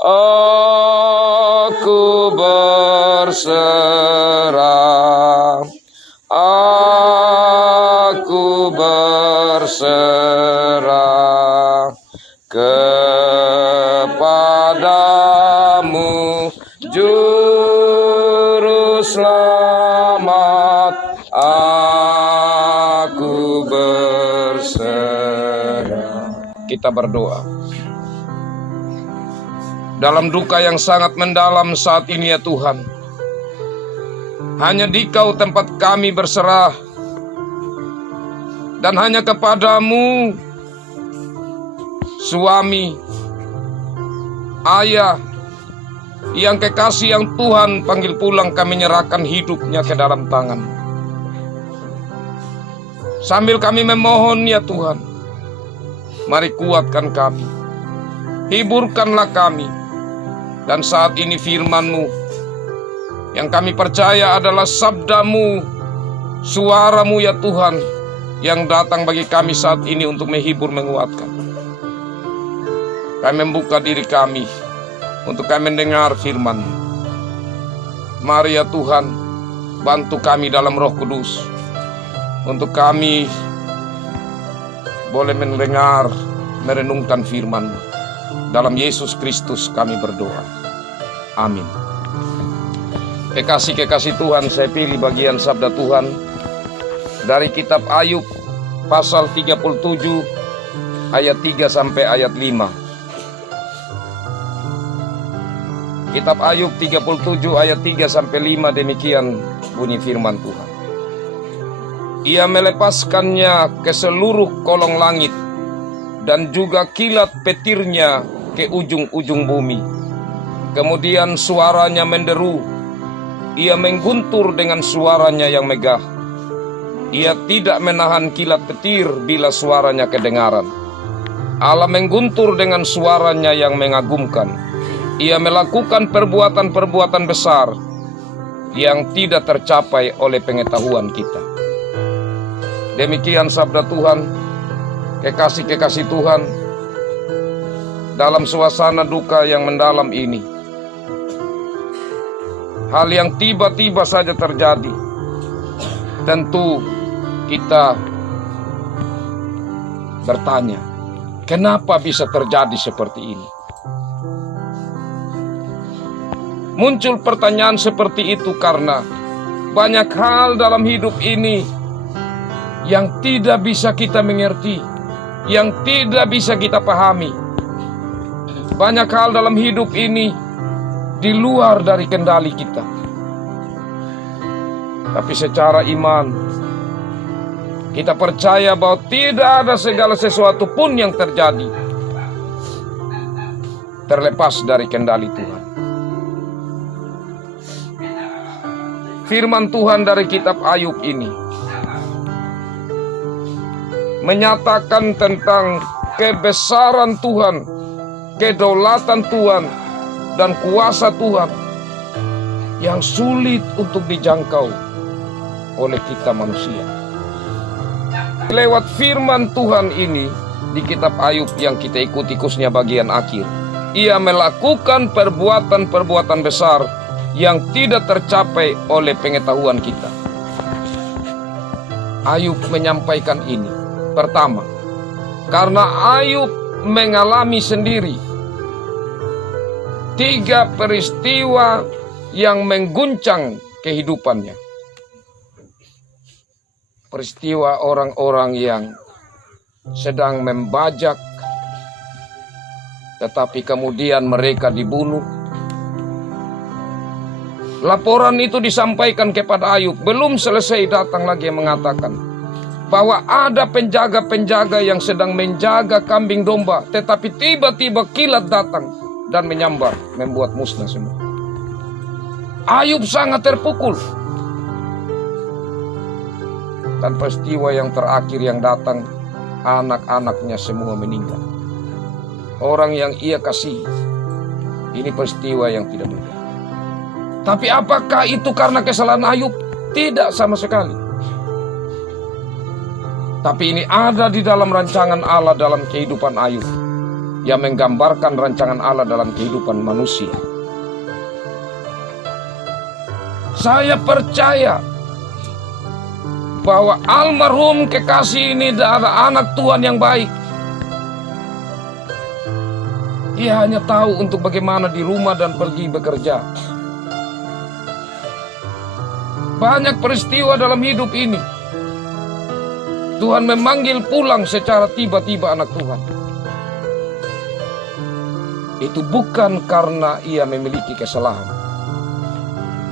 Aku berserah, aku berserah kepadamu, Juru Selamat. Aku berserah. Kita berdoa. Dalam duka yang sangat mendalam saat ini ya Tuhan, hanya Di-Kau tempat kami berserah, dan hanya kepadamu, suami, ayah, yang kekasih yang Tuhan panggil pulang, kami menyerahkan hidupnya ke dalam tangan. Sambil kami memohon ya Tuhan, mari kuatkan kami, hiburkanlah kami. Dan saat ini firman-Mu yang kami percaya adalah sabda-Mu, suara-Mu ya Tuhan, yang datang bagi kami saat ini untuk menghibur, menguatkan. Kami membuka diri kami untuk kami mendengar firman-Mu. Mari ya Tuhan, bantu kami dalam Roh Kudus, untuk kami boleh mendengar, merenungkan firman-Mu. Dalam Yesus Kristus kami berdoa. Amin. Kekasih-kekasih Tuhan, saya pilih bagian sabda Tuhan dari kitab Ayub pasal 37 ayat 3 sampai ayat 5. Kitab Ayub 37 ayat 3 sampai 5, demikian bunyi firman Tuhan. Ia melepaskannya ke seluruh kolong langit, dan juga kilat petirnya ke ujung-ujung bumi. Kemudian suaranya menderu, ia mengguntur dengan suaranya yang megah. Ia tidak menahan kilat petir bila suaranya kedengaran. Allah mengguntur dengan suaranya yang mengagumkan. Ia melakukan perbuatan-perbuatan besar yang tidak tercapai oleh pengetahuan kita. Demikian sabda Tuhan. Kekasih-kekasih Tuhan, dalam suasana duka yang mendalam ini, hal yang tiba-tiba saja terjadi, tentu kita bertanya, kenapa bisa terjadi seperti ini? Muncul pertanyaan seperti itu karena banyak hal dalam hidup ini yang tidak bisa kita mengerti, yang tidak bisa kita pahami. Banyak hal dalam hidup ini di luar dari kendali kita. Tapi secara iman, kita percaya bahwa tidak ada segala sesuatu pun yang terjadi terlepas dari kendali Tuhan. Firman Tuhan dari kitab Ayub ini menyatakan tentang kebesaran Tuhan, kedaulatan Tuhan, dan kuasa Tuhan yang sulit untuk dijangkau oleh kita manusia. Lewat firman Tuhan ini di kitab Ayub yang kita ikuti khususnya bagian akhir, ia melakukan perbuatan-perbuatan besar yang tidak tercapai oleh pengetahuan kita. Ayub menyampaikan ini. Pertama, karena Ayub mengalami sendiri 3 peristiwa yang mengguncang kehidupannya. Peristiwa orang-orang yang sedang membajak, tetapi kemudian mereka dibunuh. Laporan itu disampaikan kepada Ayub. Belum selesai datang lagi yang mengatakan bahwa ada penjaga-penjaga yang sedang menjaga kambing domba, tetapi tiba-tiba kilat datang dan menyambar, membuat musnah semua. Ayub sangat terpukul. Dan peristiwa yang terakhir yang datang, anak-anaknya semua meninggal. Orang yang ia kasih. Ini peristiwa yang tidak mudah. Tapi apakah itu karena kesalahan Ayub? Tidak sama sekali. Tapi ini ada di dalam rancangan Allah dalam kehidupan Ayub. yang menggambarkan rancangan Allah dalam kehidupan manusia. Saya percaya bahwa almarhum kekasih ini adalah anak Tuhan yang baik. Ia hanya tahu untuk bagaimana di rumah dan pergi bekerja. Banyak peristiwa dalam hidup ini, Tuhan memanggil pulang secara tiba-tiba anak Tuhan. Itu bukan karena ia memiliki kesalahan.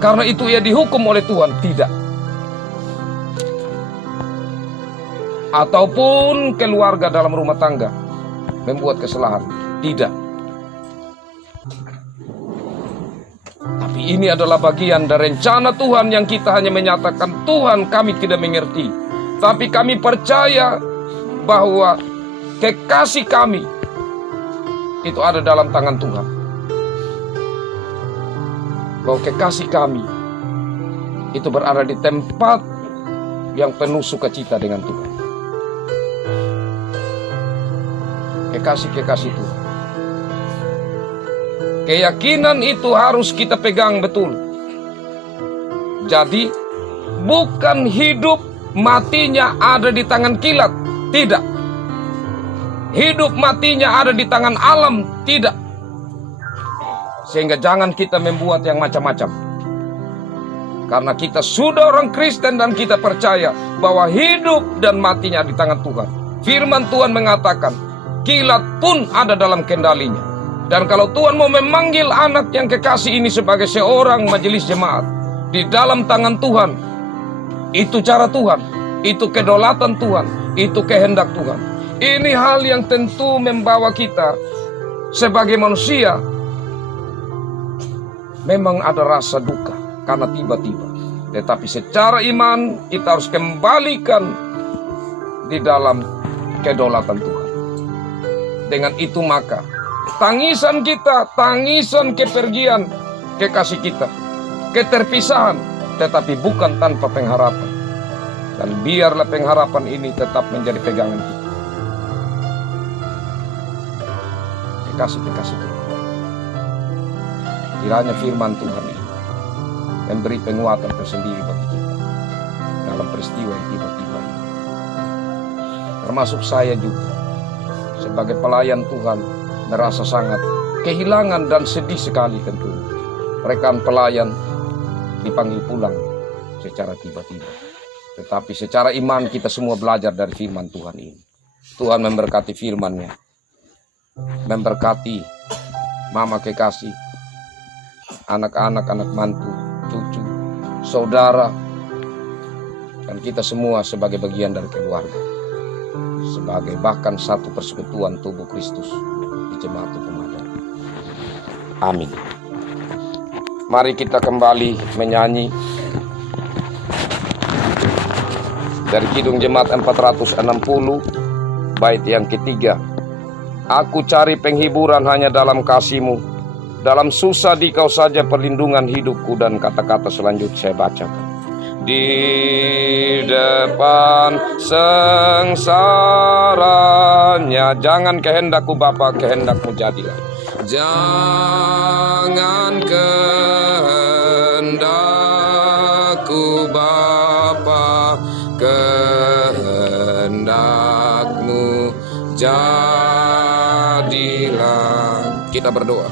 Karena itu ia dihukum oleh Tuhan, tidak. Ataupun keluarga dalam rumah tangga membuat kesalahan, tidak. Tapi ini adalah bagian dari rencana Tuhan yang kita hanya menyatakan, Tuhan kami tidak mengerti. Tapi kami percaya bahwa kekasih kami itu ada dalam tangan Tuhan. Bahwa kekasih kami itu berada di tempat yang penuh sukacita dengan Tuhan. Kekasih-kekasih Tuhan. Keyakinan itu harus kita pegang betul. Jadi bukan hidup matinya ada di tangan kilat, tidak. Hidup matinya ada di tangan alam, tidak. Sehingga jangan kita membuat yang macam-macam. Karena kita sudah orang Kristen dan kita percaya bahwa hidup dan matinya di tangan Tuhan. Firman Tuhan mengatakan, kilat pun ada dalam kendalinya. Dan kalau Tuhan mau memanggil anak yang kekasih ini sebagai seorang majelis jemaat, di dalam tangan Tuhan, itu cara Tuhan, itu kedaulatan Tuhan, itu kehendak Tuhan. Ini hal yang tentu membawa kita sebagai manusia memang ada rasa duka karena tiba-tiba. Tetapi secara iman kita harus kembalikan di dalam kedaulatan Tuhan. Dengan itu maka tangisan kita, tangisan kepergian kekasih kita, keterpisahan, tetapi bukan tanpa pengharapan. Dan biarlah pengharapan ini tetap menjadi pegangan kita. Kekasih-kekasih Tuhan, kiranya firman Tuhan ini memberi penguatan tersendiri bagi kita dalam peristiwa yang tiba-tiba ini. Termasuk saya juga sebagai pelayan Tuhan merasa sangat kehilangan dan sedih sekali tentunya. Rekan pelayan dipanggil pulang secara tiba-tiba. Tetapi secara iman kita semua belajar dari firman Tuhan ini. Tuhan memberkati firman-Nya. Memberkati mama kekasih, anak-anak, anak mantu, cucu, saudara, dan kita semua sebagai bagian dari keluarga. Sebagai bahkan satu persekutuan tubuh Kristus di Jemaat Pemadam. Amin. Mari kita kembali menyanyi dari Kidung Jemaat 460 bait yang ketiga. Aku cari penghiburan hanya dalam kasih-Mu, dalam susah di Kau saja perlindungan hidupku. Dan kata-kata selanjutnya saya bacakan. Di depan sengsaranya, jangan kehendakku Bapa, kehendak-Mu jadilah. Jangan kehendakku Bapa, kehendak-Mu jadilah. Kita berdoa.